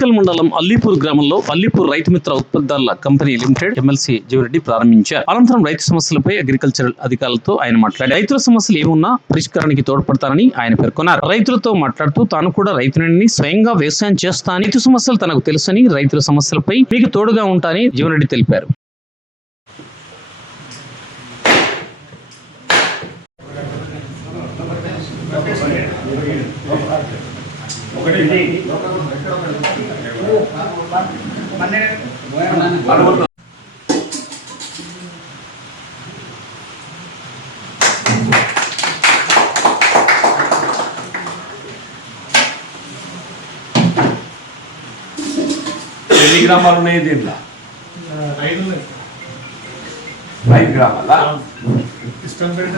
ఇటికల్ మండలం అల్లీపూర్ గ్రామంలో అల్లీపూర్ రైతు మిత్ర ఉత్పత్తిదారుల కంపెనీ లిమిటెడ్ ఎమ్మెల్సీ జీవరెడ్డి ప్రారంభించారు. అనంతరం రైతు సమస్యలపై అగ్రికల్చరల్ అధికారులతో ఆయన మాట్లాడారు. రైతుల సమస్యలు ఏమున్నా పరిష్కారానికి తోడ్పడతానని ఆయన పేర్కొన్నారు. రైతులతో మాట్లాడుతూ తాను కూడా రైతుని స్వయంగా వ్యవసాయం చేస్తానని రైతు సమస్యలు తనకు తెలుసని రైతుల సమస్యలపై మీకు తోడుగా ఉంటానని జీవరెడ్డి తెలిపారు. ఎన్ని గ్రామాలు ఉన్నాయి దీంట్లో? ఐదు ఉన్నాయి. ఐదు గ్రామాలా? ఇష్టంపేట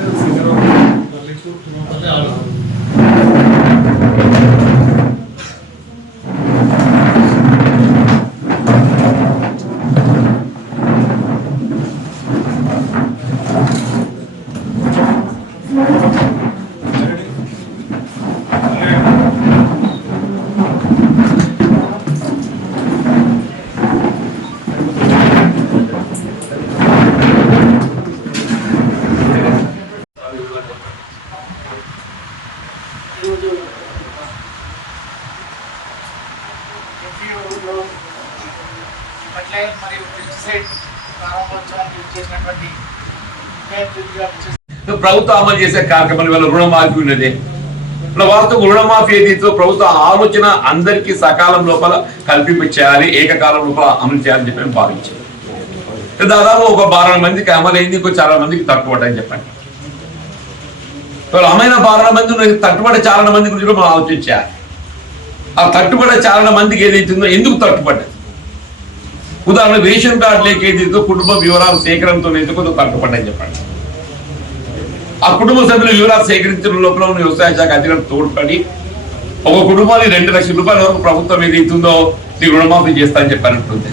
ఫర్టిలైజర్ మరియు పెస్టిసైడ్ ప్రారంభోత్సవానికి చేసినటువంటి ప్రభుత్వం అమలు చేసే కార్యక్రమాలు వల్ల రుణమాఫీ ఉన్నది. ఇప్పుడు వాస్తవం రుణమాఫీ ఏదైతే ప్రభుత్వ ఆలోచన అందరికీ సకాలం లోపల కల్పింప చేయాలి ఏకకాలం లోపల అమలు చేయాలని చెప్పి మేము భావించాం దాదాపు ఒక బారణ మందికి అమలైంది ఇంకో చాలా మందికి తట్టుబడ్డని చెప్పండి. అమైన బారణ మంది తట్టుబడి చాలా మంది గురించి కూడా మనం ఆలోచించాలి. ఆ తట్టుబడే చాలా మందికి ఏదైతుందో ఎందుకు తట్టుపడ్డది ఉదాహరణ రేషన్ కార్డు లేక ఏదైతే కుటుంబ వివరాలు సేకరణతో ఎందుకు తట్టుపడ్డని చెప్పండి. ఆ కుటుంబ సభ్యుల వివరాలు సేకరించిన లోపల ఉన్న వ్యవసాయ శాఖ అధికారులు తోడ్పడి ఒక కుటుంబానికి రెండు లక్షల రూపాయల వరకు ప్రభుత్వం ఏదైతుందో నీకు రుణమాఫీ చేస్తా అని చెప్పారంటుంది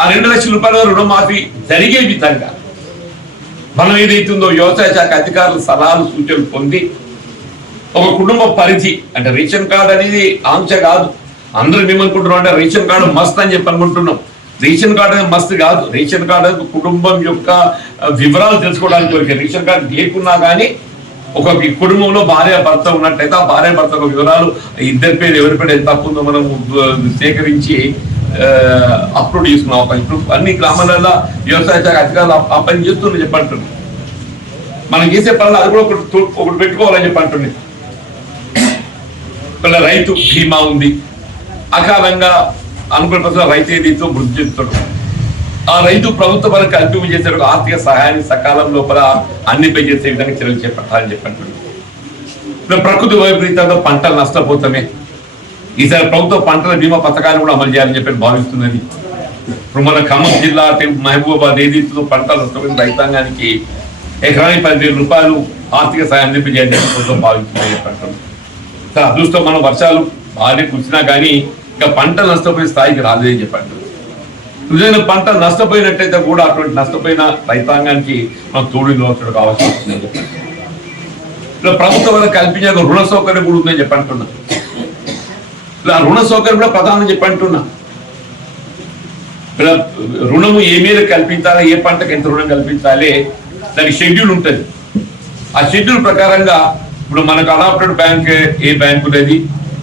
ఆ రెండు లక్షల రూపాయల వరకు రుణమాఫీ జరిగే విధంగా మనం ఏదైతుందో వ్యవసాయ శాఖ అధికారుల సలహాలు సూచనలు పొంది ఒక కుటుంబ పరిధి. అంటే రేషన్ కార్డు అనేది ఆంక్ష కాదు. అందరూ ఏమనుకుంటున్నాం అంటే రేషన్ కార్డు మస్త్ అని చెప్పి అనుకుంటున్నాం. రేషన్ కార్డు అనేది మస్త్ కాదు. రేషన్ కార్డు అనేది కుటుంబం యొక్క వివరాలు తెలుసుకోవడానికి వరకే రేషన్ కార్డు లేకున్నా కానీ ఒక కుటుంబంలో భార్య భర్త ఉన్నట్టయితే ఆ భార్య భర్త ఒక వివరాలు ఇద్దరి పేరు ఎవరి పేరు ఎంత తప్పు ఉందో మనం సేకరించి అప్లోడ్ చేసుకున్నాం. ఒక ఇప్పుడు అన్ని గ్రామాలలో వ్యవసాయ శాఖ అధికారులు ఆ- పని చేస్తున్నారు చెప్పంటున్నాం మనం చేసే పనులు అది కూడా ఒకటి ఒకటి పెట్టుకోవాలని చెప్పి అంటున్నాయి రైతు బీమా ఉంది. అకాలంగా అనుకున్న ప్రశ్న రైతు ఏదైతే వృద్ధి చెందుతాడు. ఆ రైతు ప్రభుత్వ పరంగా కల్పింపు చేసే ఆర్థిక సహాయాన్ని సకాలం లోపల అన్నిపై చేసే విధంగా చర్యలు చేపట్టాలని చెప్పంటున్నాడు ఇప్పుడు ప్రకృతి వైపరీతంగా పంటలు నష్టపోతామే. ఈసారి ప్రభుత్వ పంటల బీమా పథకాన్ని కూడా అమలు చేయాలని చెప్పి భావిస్తున్నది. ఇప్పుడు మన ఖమ్మం జిల్లా మహబూబాబాద్ ఏదైతుందో పంటలు నష్టపోయిన రైతాంగానికి ఎకరానికి పదివేల రూపాయలు ఆర్థిక సహాయం అందింపజేయాలని ప్రభుత్వం భావిస్తుందని చెప్పంటున్నాం అదృష్టం మనం వర్షాలు బాగానే కురిసినా కానీ ఇంకా పంట నష్టపోయే స్థాయికి రాలేదని చెప్పండి. నిజమైన పంట నష్టపోయినట్టయితే కూడా అటువంటి నష్టపోయిన రైతాంగానికి మనం తోడు నిలవచ్చడం అవసరం వస్తుందని చెప్పండి. ఇలా ప్రభుత్వం వల్ల కల్పించే రుణ సౌకర్యం కూడా ఉందని చెప్పంటున్నా ఇలా రుణ సౌకర్యం కూడా ప్రధానం చెప్పంటున్నా ఇలా రుణము ఏ మీద కల్పించాలి ఏ పంటకు ఎంత రుణం కల్పించాలి దానికి షెడ్యూల్ ఉంటుంది. ఆ షెడ్యూల్ ప్రకారంగా ఇప్పుడు మనకు అడాప్టెడ్ బ్యాంక్ ఏ బ్యాంక్ ఉన్నది?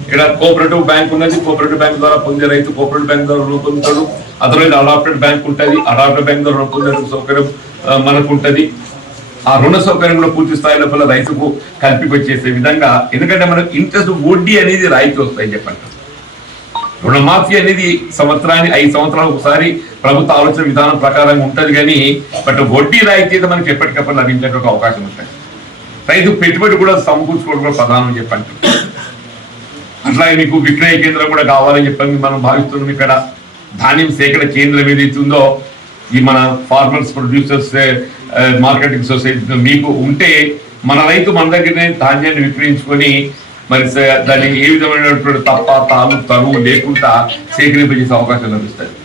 ఇక్కడ కోఆపరేటివ్ బ్యాంక్ ఉన్నది కోఆపరేటివ్ బ్యాంక్ ద్వారా పొందే రైతు కోఆపరేటివ్ బ్యాంక్ ద్వారా రుణం పొందుతాడు. అదర్వైజ్ అడాప్టెడ్ బ్యాంక్ ఉంటుంది. అడాప్టెడ్ బ్యాంక్ ద్వారా రుణం పొందే సౌకర్యం మనకు ఉంటుంది ఆ రుణ సౌకర్యం కూడా పూర్తి స్థాయిలో లోపల రైతుకు కల్పికొచ్చేసే విధంగా ఎందుకంటే మనకు ఇంట్రెస్ట్ వడ్డీ అనేది రాయితీ వస్తాయి చెప్పండి. రుణమాఫీ అనేది సంవత్సరానికి ఐదు సంవత్సరాలు ఒకసారి ప్రభుత్వ ఆలోచన విధానం ప్రకారంగా ఉంటుంది కానీ బట్ వడ్డీ రాయితీ మనకి ఎప్పటికప్పుడు లభించేటువంటి ఒక అవకాశం ఉంటుంది. రైతు పెట్టుబడి కూడా సమకూర్చుకోవడం కూడా ప్రధానం చెప్పండి. అట్లాగే మీకు విక్రయ కేంద్రం కూడా కావాలని చెప్పని మనం భావిస్తున్నాం. ఇక్కడ ధాన్యం సేకరణ కేంద్రం ఏదైతే ఉందో ఈ మన ఫార్మర్స్ ప్రొడ్యూసర్స్ మార్కెటింగ్ సొసైటీ మీకు ఉంటే మన రైతు మన దగ్గరనే ధాన్యాన్ని విక్రయించుకొని మరి దానికి దాన్ని ఏ విధమైనటువంటి తప్ప తాను తరువు లేకుండా సేకరింపజేసే అవకాశం లభిస్తుంది